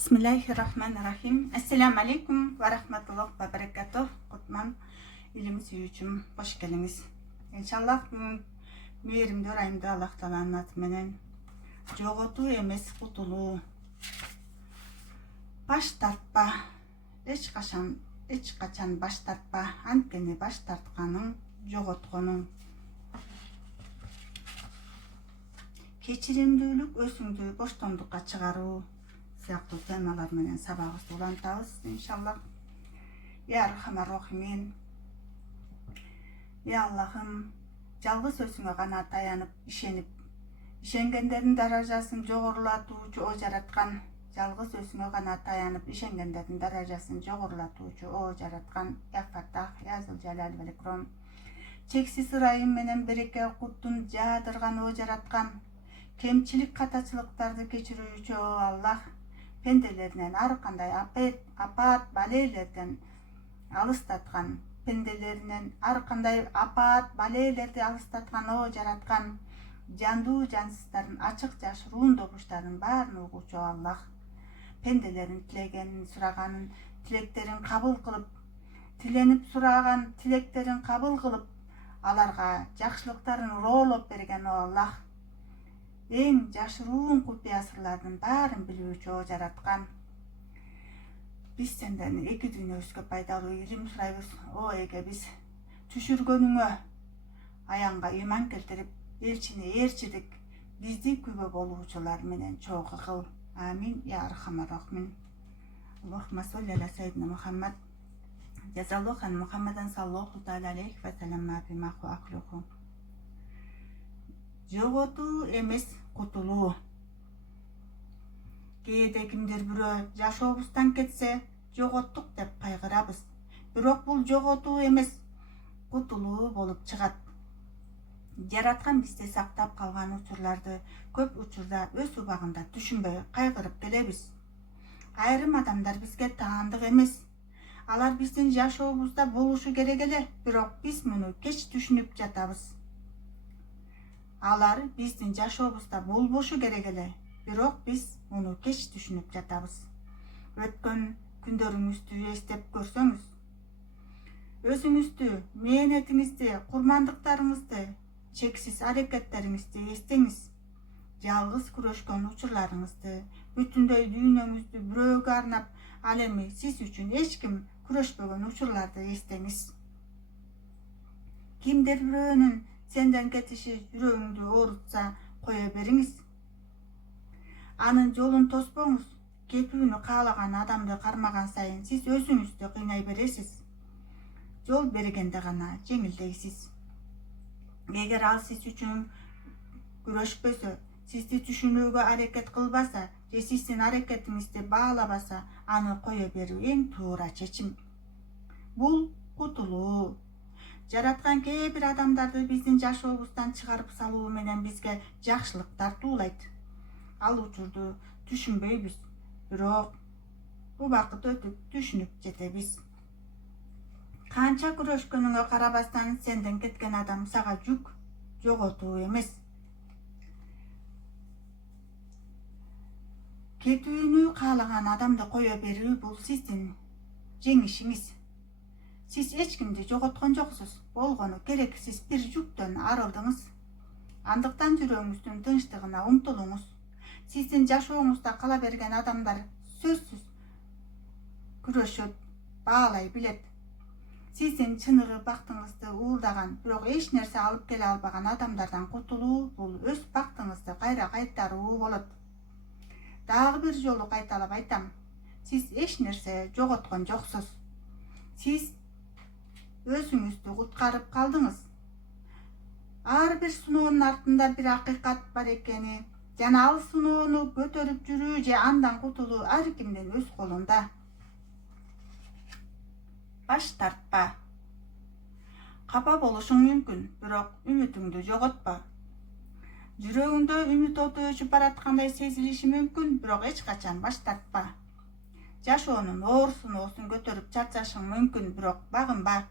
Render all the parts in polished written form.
Bismillahirrahmanirrahim. Esselamu Aleyküm ve Rahmetullah ve Berekatuh. Kutman ilimiz yücüm. Hoş geldiniz. İnşallah bugün meyrimde ayımda Allah Teala'nın atmenen joğotu emes kutulu. Baş tartpa. Hiç kaçan baş tartpa. Antkeni baş tartkanın joğotkonun. Keçiримдүүлүк өзүңдү боштондукка чыгаруу сыяктуу темалар менен сабагыбызды улантабыз иншаллах. Я Архамар Рахимин. Ya Allah'ım, жалгыз өзүңө гана таянып, ишенгендердин даражасын жогорулатуучу о жараткан, жалгыз өзүңө гана таянып, ишенгендердин даражасын жогорулатуучу о жараткан, Я Фаттах, Я Зулжалал вал Икрам. Чексиз ырайым менен береке куттун жаадырган о жараткан, кемчилик катачылыктарды кечирүүчү о Аллах, пенделеринен ар кандай апаат балейлерден алыстаткан, пенделеринен ар кандай апаат балейлерди алыстаткан о жараткан, жандуу жансыздардын ачык жашыруун добуштарын баарын угуучу Аллах, пенделерин тилегенин сураганын тилектерин кабыл кылып, тиленип сураган тилектерин кабыл кылып, аларга жакшылыктарын роолоп берген о Аллах, эң жашыруун купуя сырлардын баарын билүүчү о жараткан. Биз сенден эки дүйнөбүзгө пайдалуу илим сурайбыз. О эге биз түшүргөнүңө аянга ыйман келтирип, элчини ээрчидик, бизди күбө болуучулар менен чогуу кыл. Амин. Я Архамар Рахимин. Аллахумма солли аля сайидина Мухаммад. Жазаллаху ан Мухаммадан саллаллаху таала алейхи ва саллям бима хуаклуху. Жоготуу эмес кутулуу. Кээде кимдир бирөө жашообуздан кетсе, жоготтук деп кайгырабыз. Бирок бул жоготуу эмес, кутулуу болуп чыгат. Жараткан бизди сактап калган учурларды көп учурда өз убагында түшүнбөй кайгырып келебиз. Айрым адамдар бизге таандык эмес. Алар биздин жашообузда болушу керек эле, бирок биз муну кеч түшүнүп жатабыз. Алар биздин жашообузда болбошу керек эле, бирок биз муну кеч түшүнүп жатабыз. Өткөн күндөрүңүздү эстеп көрсөңүз, өзүңүздү, мээнетиңизди, курмандыктарыңызды, чексиз аракеттериңизди эстеңиз. Жалгыз күрөшкөн учурларыңызды, бүтүндөй дүйнөңүздү бирөөгө арнап, ал эми сиз үчүн эч ким күрөшпөгөн учурларды эстеңиз. Кимдир бирөөнүн сенден кетиши жүрөгүңдү оорутса, кое бериңиз. Анын жолун тоспоңуз. Кетүүнү каалаган адамды кармаган сайын сиз өзүңүздү кыйнай бересиз. Жол бергенде гана жеңилдейсиз. Эгер ал сиз үчүн күрөшпөсө, сизди түшүнүүгө аракет кылбаса, же сиздин аракетиңизди баалабаса, аны кое берүү эң туура чечим. Бул кутулуу. Жараткан кээ бир адамдарды биздин жашообуздан чыгарып салуу менен бизге жакшылык тартуулайт. Ал учурду түшүнбөйбүз, бирок убакыт өтүп түшүнүп жетебиз. Канча күрөшкөнүңө карабастан сенден кеткен адам сага жүк, жоготуу эмес. Кетүүнү каалаган адамды кое берүү бул сиздин жеңишиңиз. Сиз эч кимди жоготкон жоксуз, болгону керек сиз бир жүктөн арылдыңыз. Андыктан жүрөгүңүздүн тынчтыгына умтулуңуз. Сиздин жашооңузда кала берген адамдар сөзсүз күрөшөт, баалай билет. Сиздин чыныгы бактыңызды уурдаган, бирок эч нерсе алып келе албаган адамдардан кутулуу бул өз бактыңызды кайра кайтаруу болот. Дагы бир жолу кайталап айтам. Сиз эч нерсе жоготкон жоксуз. Сиз өзүңүздү куткарып калдыңыз. Ар бир сыноонун артында бир акыйкат бар экени, жана ал сыноону көтөрүп жүрүү же андан кутулуу ар кимдин өз колунда. Баш тартпа. Капа болушуң мүмкүн, бирок үмүтүңдү жоготпа. Жүрөгүңдө үмүт оту өчүп бараткандай сезилиши мүмкүн, бирок эч качан баш тартпа. Жашоонун оор сыноосун көтөрүп чарчашың мүмкүн, бирок багынба.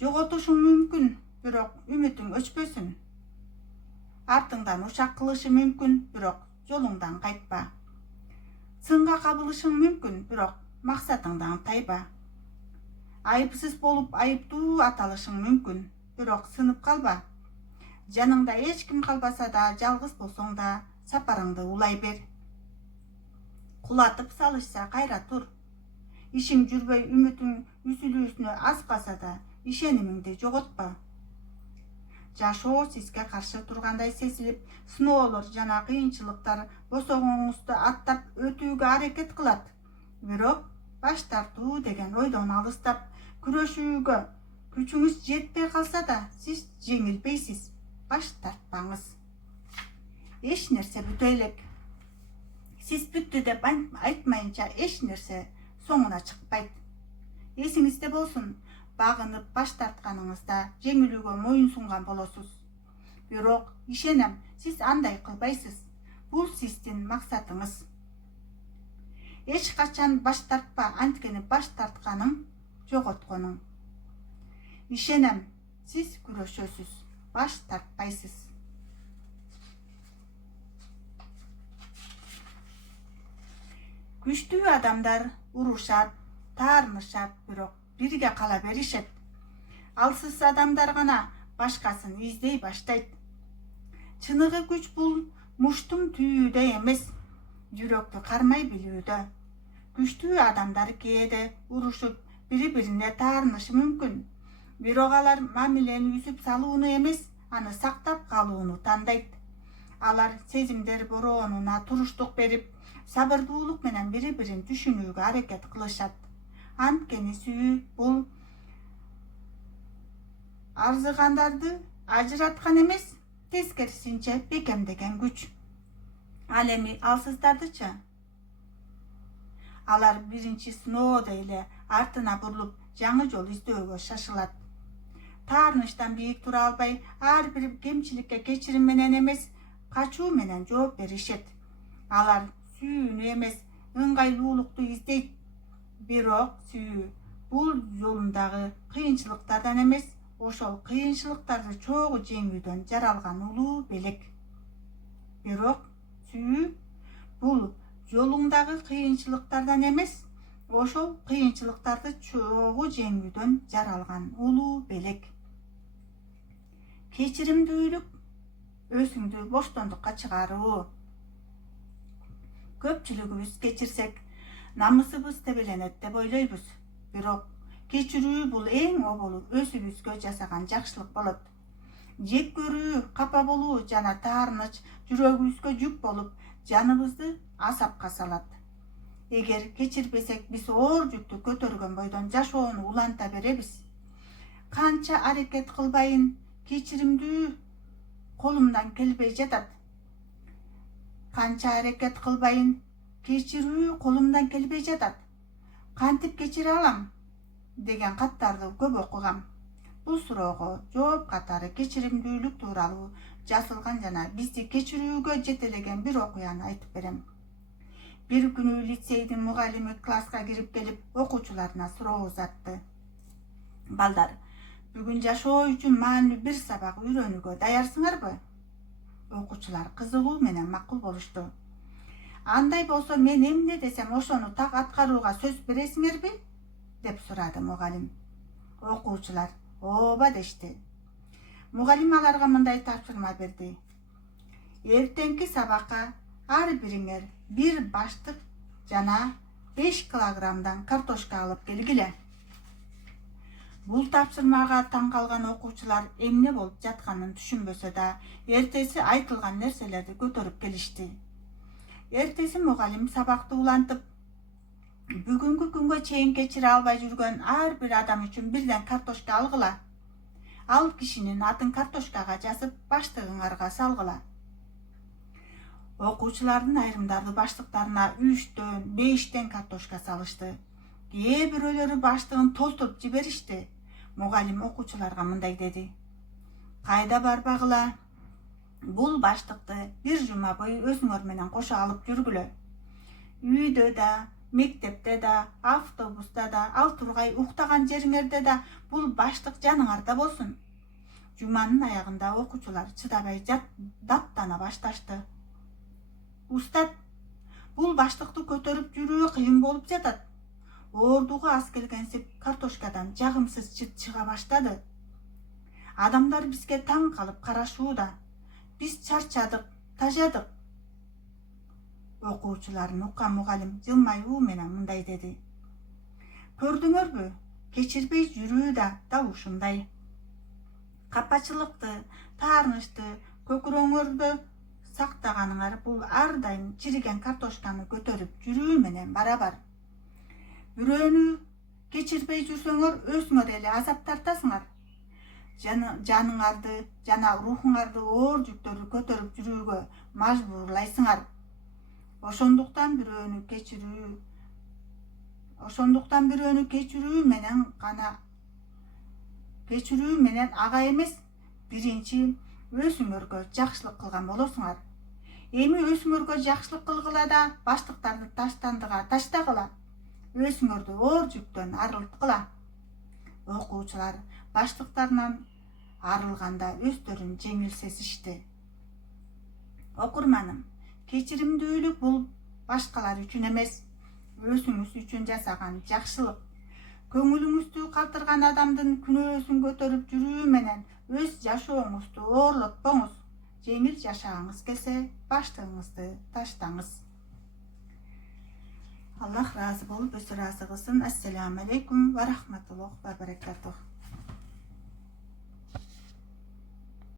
Жоготушуң мүмкүн, бирок үмүтүң өчпөсүн. Артыңдан ушак кылышы мүмкүн, бирок жолуңдан кайтпа. сынга кабылышың мүмкүн, бирок максатыңды аңтайба. Айыпсыз болуп айыптуу аталышың мүмкүн, бирок сынып калба. Жаныңда эч ким калбаса да, жалгыз болсоң да, сапарыңды улай бер. Кулатып салышса кайра тур. Ишиң жүрбөй үмүтүң үзүлүүсүнө аз калса да, ишенимиңди жоготпа. Жашоо сизге каршы тургандай сезилип, сыноолор жана кыйынчылыктар босогоңузду аттап өтүүгө аракет кылат. Бирок баш тартуу деген ойдон алыстап, күрөшүүгө күчүңүз жетпей калса да, сиз жеңилбейсиз. Баш тартпаңыз. Эч нерсе бүтө элек. Сиз бүттү деп айтмайынча эч нерсе соңуна чыкпайт. Эсиңизде болсун, багынып баш тартканыңызда жеңилүүгө моюн сунган болосуз. Бирок ишенем, сиз андай кылбайсыз. Бул сиздин максатыңыз. Эч качан баш тартпа, анткени баш тартканың жоготконуң. Ишенем, сиз күрөшөсүз, баш тартпайсыз. Күчтүү адамдар урушат, таарынышат, бирок бирге кала беришет. Алсыз адамдар гана башкасын издей баштайт. Чыныгы күч бул муштун түйүүдө эмес, жүрөктү кармай билүүдө. Күчтүү адамдар кээде урушуп, бири-бирине таарынышы мүмкүн. Бирок алар мамилени үзүп салууну эмес, аны сактап калууну тандайт. Алар сезимдер бороонуна туруштук берип, сабырдуулук менен бири-бирин түшүнүүгө аракет кылышат. Анткени сүйүү бул арзыгандарды ажыраткан эмес, тескерисинче бекемдеген күч. Ал эми алсыздардычы? Алар биринчи сыноодо эле артына бурулуп, жаңы жол издөөгө шашылат. Таарынычтан бийик тура албай, ар бир кемчиликке кечирим менен эмес, качуу менен жооп беришет. Алар сүйүүнү эмес, ыңгайлуулукту издейт. Бирок сүйүү бул жолундагы кыйынчылыктардан эмес, ошол кыйынчылыктарды чогуу жеңүүдөн жаралган улуу белек. Бирок сүйүү бул жолуңдагы кыйынчылыктардан эмес, ошол кыйынчылыктарды чогуу жеңүүдөн жаралган улуу белек. Кечиримдүүлүк өзүңдү боштондукка чыгаруу. Көпчүлүгүбүз кечирсек, намысыбыз тебеленет деп ойлойбуз. Бирок кечирүү бул эң оболу өзүбүзгө жасаган жакшылык болот. Жек көрүү, капа болуу жана таарыныч жүрөгүбүзгө жүк болуп, жаныбызды азапка салат. Эгер кечирбесек, биз оор жүктү көтөргөн бойдон жашоону уланта беребиз. Канча аракет кылбайын, кечиримдүү колумдан келбей жатат. Канча аракет кылбайын, кечирүү колумдан келбей жатат. Кантип кечире алам деген каттарды көп окугам. Бул суроого жооп катары кечиримдүүлүк тууралуу жазылган жана бизди кечирүүгө жетелеген бир окуяны айтып берем. Бир күнү лицейдин мугалими класска кирип келип, окуучуларына суроо узатты. Балдар, бүгүн жашоо үчүн маанилүү бир сабак үйрөнүүгө даярсыңарбы? Окуучулар кызыгуу менен макул болушту. Андай болсо мен эмне десем ошону так аткарууга сөз бересиңерби? Деп сурады мугалим. Окуучулар ооба дешти. Мугалим аларга мындай тапшырма берди. Эртеңки сабакка ар бириңер бир баштык жана 5 килограммдан картошка алып келгиле. Бул тапшырмага таң калган окуучулар эмне болуп жатканын түшүнбөсө да, эртеси айтылган нерселерди көтөрүп келишти. Эртеси мугалим сабакты улантып, бүгүнкү күнгө чейин кечире албай жүргөн ар бир адам үчүн бирден картошка алгыла. Ал кишинин атын картошкага жазып, баштыгыңарга салгыла. Окуучулардын айрымдары баштыктарына 3-төн, 5-тен картошка салышты. Кээ бирөөлөрү баштыгын толтуруп жиберишти. Мугалим окуучуларга мындай деди. Кайда барбагыла? Бул баштыкты бир жума бою өзүңөр менен кошо алып жүргүлө. Үйдө да, мектепте да, автобуста да, ал тургай уктаган жериңерде да бул баштык жаныңарда болсун. Жуманын аягында окуучулар чыдабай даттана башташты. Устат, Бул баштыкты көтөрүп жүрүү кыйын болуп жатат. Ордуга аз келгенсип картошкадан жагымсыз чыт чыга баштады. Адамдар бизге таң калып карашууда. Биз чарчадык, тажадык. Окуучуларын уккан мугалим жылмаюу менен мындай деди. Көрдүңөрбү? Кечирбей жүрүү да ушундай. Капачылыкты, таарынычты, көкүрөңөрдү сактаганыңар бул ар дайым чириген картошканы көтөрүп жүрүү менен барабар. Бирөөнү кечирбей жүрсөңөр өзүңөр эле азап тартасыңар. Жаныңарды жана рухуңарды оор жүктөрү көтөрүп жүрүүгө мажбурлайсыңар. Ошондуктан бирөөнү кечирүү менен ага эмес, биринчи өзүңөргө жакшылык кылган болосуңар. Эми өзүңөргө жакшылык кылгыла да баштыктарды таштандыга таштагыла. Өзүңөрдү оор жүктөн арылткыла. Окуучулар баштыктарынан арылганда өздөрүн жеңил сезишти. Окурманым, кечиримдүүлүк бул башкалар үчүн эмес, өзүңүз үчүн жасаган жакшылык. Көңүлүңүздү калтырган адамдын күнөөсүн көтөрүп жүрүү менен өз жашооңузду оорлотпоңуз. Жеңил жашагыңыз келсе, баштыгыңызды таштаңыз. Аллах разы болуп, өзү разы кылсын. Ассаламу алейкум ва рахматуллахи ва баракатух.